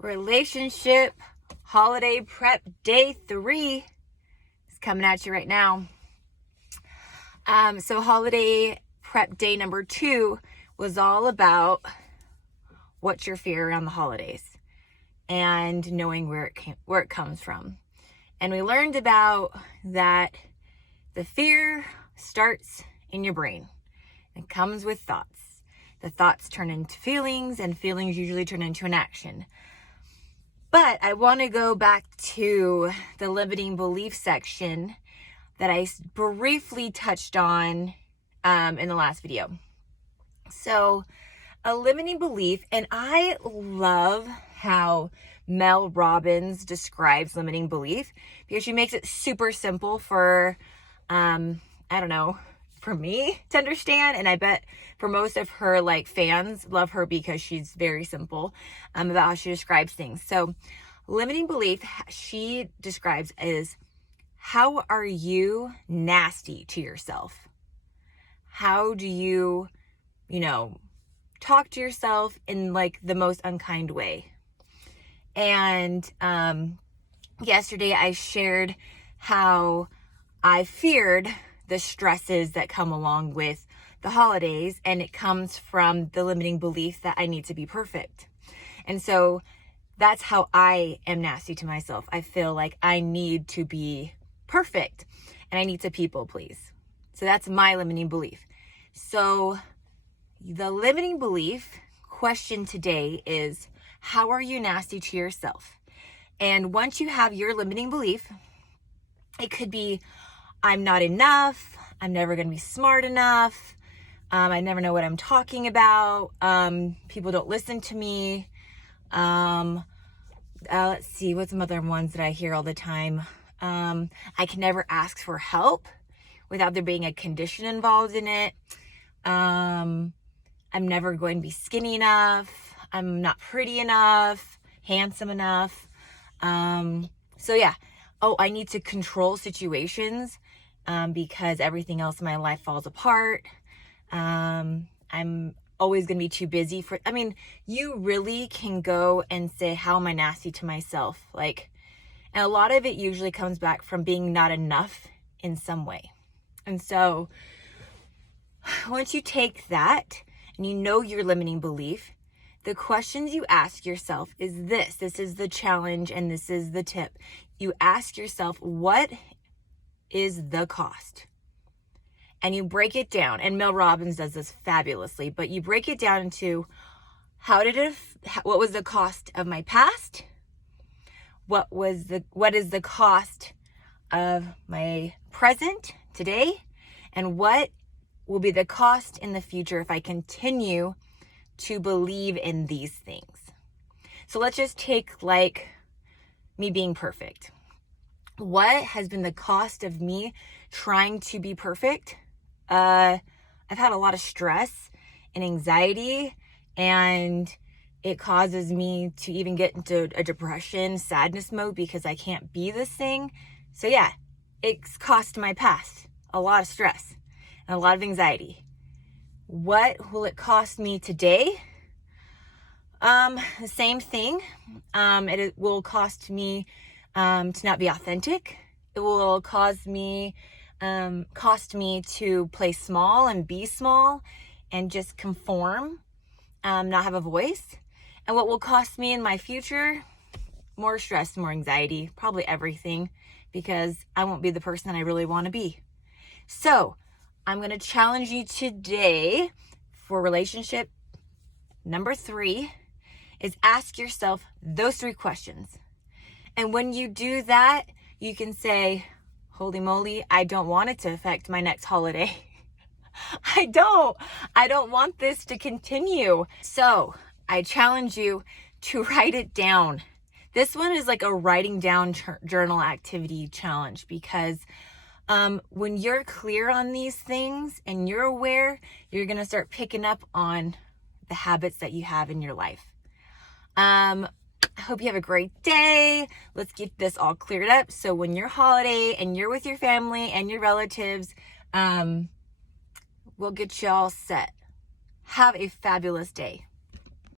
Relationship holiday prep day 3 is coming at you right now. So holiday prep day number 2 was all about what's your fear around the holidays and knowing where it comes from. And we learned about that the fear starts in your brain. It comes with thoughts. The thoughts turn into feelings, and feelings usually turn into an action. But I want to go back to the limiting belief section that I briefly touched on in the last video. So a limiting belief, and I love how Mel Robbins describes limiting belief because she makes it super simple for, for me to understand. And I bet for most of her fans love her because she's very simple about how she describes things. So limiting belief, she describes as, how are you nasty to yourself? How do you, talk to yourself in the most unkind way? And yesterday I shared how I feared the stresses that come along with the holidays, and it comes from the limiting belief that I need to be perfect. And so that's how I am nasty to myself. I feel like I need to be perfect and I need to people please. So that's my limiting belief. So the limiting belief question today is, how are you nasty to yourself? And once you have your limiting belief, it could be, I'm not enough. I'm never going to be smart enough. I never know what I'm talking about. People don't listen to me. Let's see, what's some other ones that I hear all the time? I can never ask for help without there being a condition involved in it. I'm never going to be skinny enough. I'm not pretty enough, handsome enough. So yeah. Oh, I need to control situations because everything else in my life falls apart. I'm always going to be too busy you really can go and say, how am I nasty to myself? And a lot of it usually comes back from being not enough in some way. And so once you take that and you know your limiting belief, the questions you ask yourself is this. This is the challenge and this is the tip. You ask yourself, what is the cost? And you break it down. And Mel Robbins does this fabulously, but you break it down into what was the cost of my past? What is the cost of my present today? And what will be the cost in the future if I continue to believe in these things? So let's just take me being perfect. What has been the cost of me trying to be perfect? I've had a lot of stress and anxiety, and it causes me to even get into a depression, sadness mode because I can't be this thing. So yeah, it's cost my past a lot of stress and a lot of anxiety. What will it cost me today? The same thing. It will cost me to not be authentic. It will cost me to play small and be small and just conform, not have a voice. And what will cost me in my future? More stress, more anxiety, probably everything, because I won't be the person that I really want to be. So I'm going to challenge you today for relationship number 3 is ask yourself those 3 questions. And when you do that, you can say, holy moly, I don't want it to affect my next holiday. I don't want this to continue. So I challenge you to write it down. This one is like a writing down journal activity challenge because when you're clear on these things and you're aware, you're going to start picking up on the habits that you have in your life. I hope you have a great day. Let's get this all cleared up. So when you're holiday and you're with your family and your relatives, we'll get you all set. Have a fabulous day.